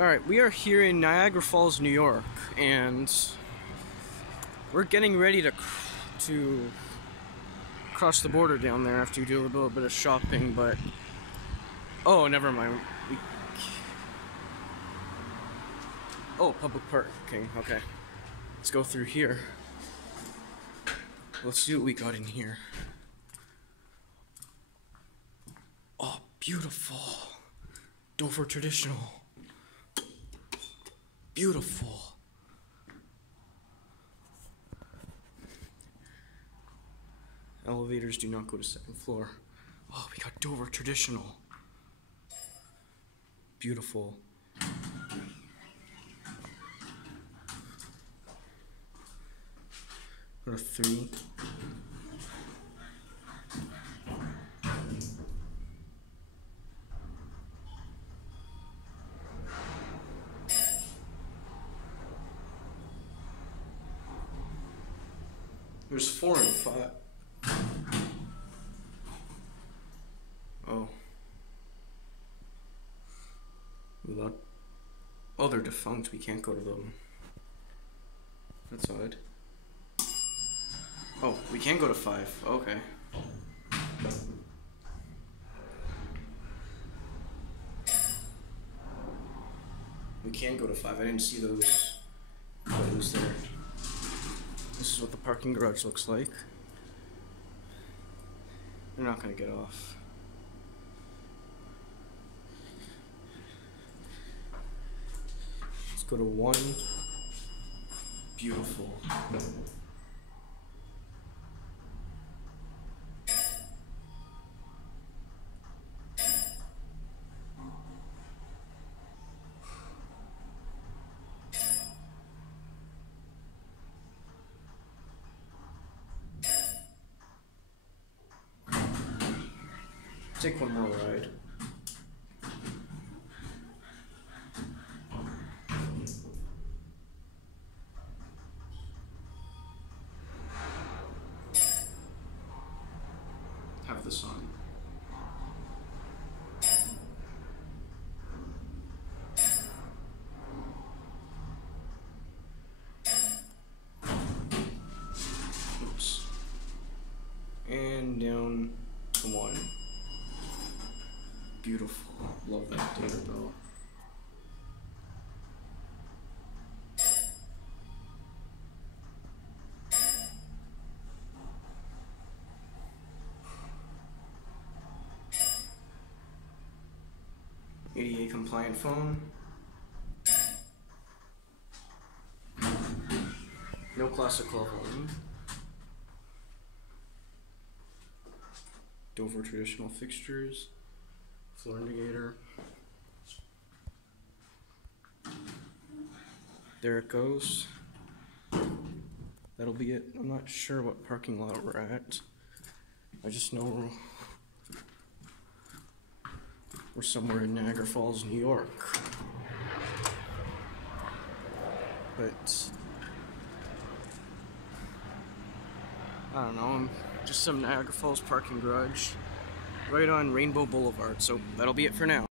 Alright, we are here in Niagara Falls, New York, and we're getting ready to cross the border down there after you do a little bit of shopping, but... Oh, never mind. Oh, public parking. Okay. Let's go through here. Let's see what we got in here. Oh, beautiful. Dover traditional. Beautiful. Elevators do not go to second floor. Oh, we got Dover traditional. Beautiful. Go to 3. There's 4 and 5. Oh. Without... Oh, they're defunct. We can't go to them. That's odd. Oh, we can go to 5. Okay. We can go to 5. I didn't see those there. This is what the parking garage looks like. They're not gonna get off. Let's go to 1. Beautiful. Take one more ride. Have this on. Oops. And down to 1. Beautiful. Love that dinner bell. ADA compliant phone. No classic leveling. Dover traditional fixtures. Floor indicator. There it goes. That'll be it. I'm not sure what parking lot we're at. I just know we're somewhere in Niagara Falls, New York. But I don't know, just some Niagara Falls parking garage right on Rainbow Boulevard. So that'll be it for now.